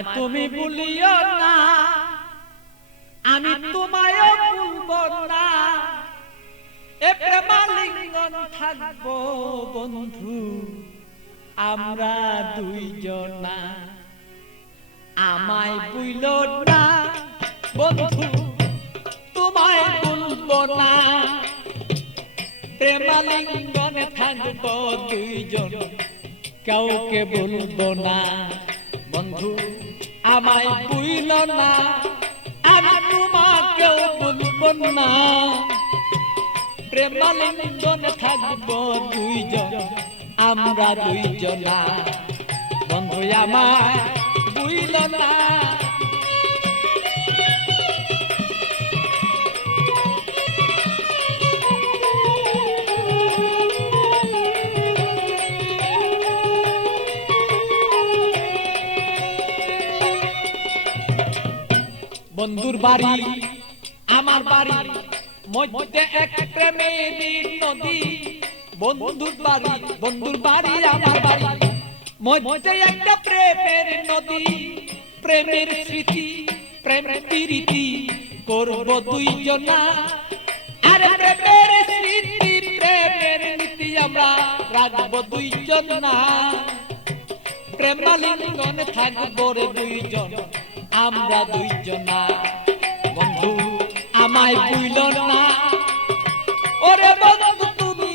আমায় তুমি ভুলিও না। আমি তোমায়ও ভুলব না। এ প্রেমালিঙ্গন থাকব বন্ধু, আমরা দুইজনা। আমায় বুইল না। বন্ধু, তোমায় ভুলব না। প্রেমালিঙ্গনে থাকব দুইজন, কাউকে বলব না। বন্ধু আমায় বুইল না আমি তোমাকেও বলব না। প্রেমালিঙ্গনে থাকব দুইজন, আমরা দুইজনা। বন্ধু আমায় বুইল না বন্ধুর বাড়ি, আমার বাড়ি। মধ্যে এক প্রেমের নদী, বন্ধুর বাড়ি বন্ধুর বাড়ি, আমার বাড়ি। মধ্যে একটা প্রেমের নদী, প্রেমের স্মৃতি, প্রেম প্রীতি করব দুইজনা। আর প্রেমের স্মৃতি, প্রেমের নীতি আমরা রাখব দুইজনা। প্রেমালিঙ্গন থাকব রে দুইজন। আমরা দুইজনা বন্ধু, আমায় বুইল না। ওরে বন্ধু, তুমি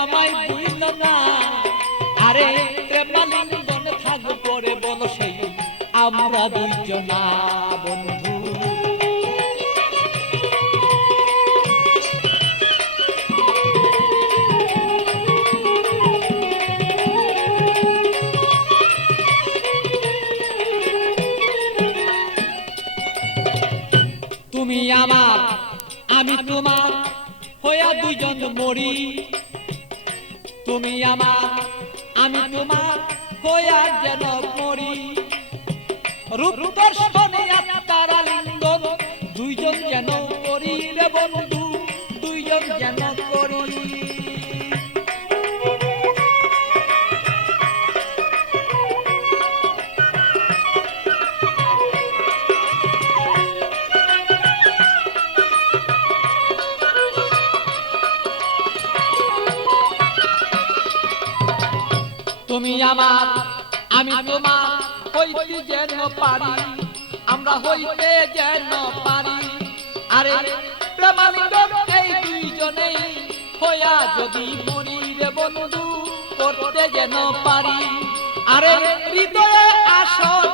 আমায় বুইল না। আরে প্রেমালিঙ্গন থাকব রে বলো সেই, আমরা দুইজনা বন্ধু। আমি তোমার হইয়া দুইজন মরি। তুমি আমার, আমি তোমার হইয়া যেন মরি। রূপ দর্শনে তারা লিঙ্গন দুইজন যেন করি রে বন্ধু। তুমি আমার, আমি তোমার হইতে যেন পারি। আমরা হইতে যেন পারি। আরে প্রেমালিঙ্গ এই দুইজনেই হইয়া যদি মরি বন্ধু করতে যেন পারি। আরে, হৃদয়ে আসনের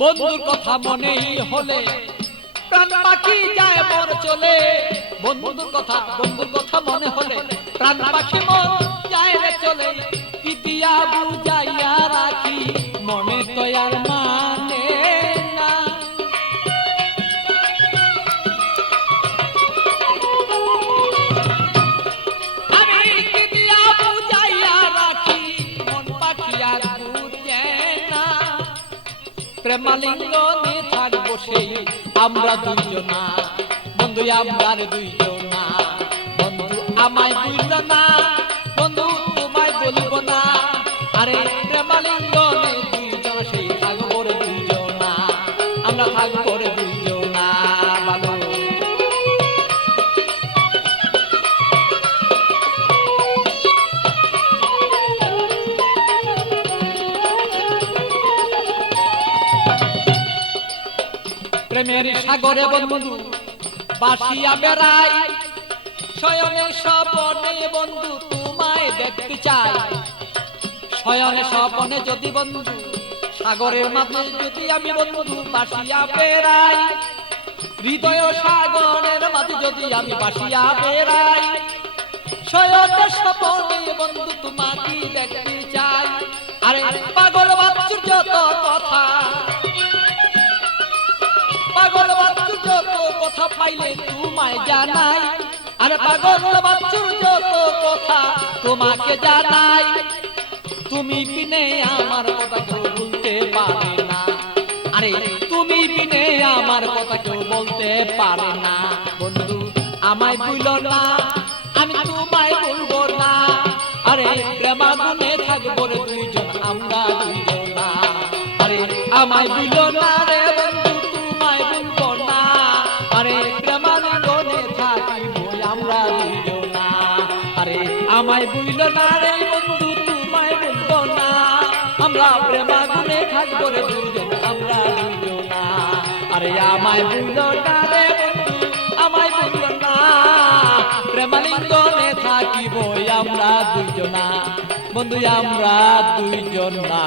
বন্ধুর কথা মনেই হলে প্রাণ পাখি যায় মর চলে। বন্ধুর কথা বন্ধুর কথা মনে হলে প্রাণ পাখি মন যায় রে চলে। ইতিয়া বুঝাইয়া রাখি মনে তো আর মানে প্রেমালিঙ্গনে থাকব সেই আমরা দুইজনা। বন্ধু আমরা দুইজনা। বন্ধু আমায় বুঝল না। প্রেমের সাগরে বন্ধু বাসিয়া বেড়াই শয়নে স্বপনে বন্ধু, তোমায় দেখতে চাই। শয়নে স্বপনে যদি বন্ধু, সাগরের মাঝে যদি আমি বন্ধু বাসিয়া বেড়াই হৃদয় সাগরের মাঝে যদি আমি বাসিয়া বেড়াই সয়তের স্বপনে বন্ধু, তোমাকে দেখতে চাই। আরে পাগল বাচ্চুর যত কথা জানাই। আরে পাগল বাচ্চুর যত কথা তোমাকে জানাই। তুমি বিনে আমার কথা কেউ বলতে পারে না। আরে, তুমি বিনে আমার কথা কেউ বলতে পারে না। বন্ধু, আমায় ভুলো না। আমি তোমায় বলব না। আরে প্রেমাগুনে থাকব দুইজন, আমরা দুইজন আরে, আমায় ভুলো আমায় ভুলো না রে বন্ধু, তোমায় বলব না। আমরা প্রেমাগুনে থাকব রে দুইজন আমরা দুইজন না। আরে আমায় ভুলো না রে বন্ধু, আমায় ভুলো না। প্রেমালিঙ্গনে থাকিব আমরা দুইজনা। বন্ধু, আমরা দুইজন। না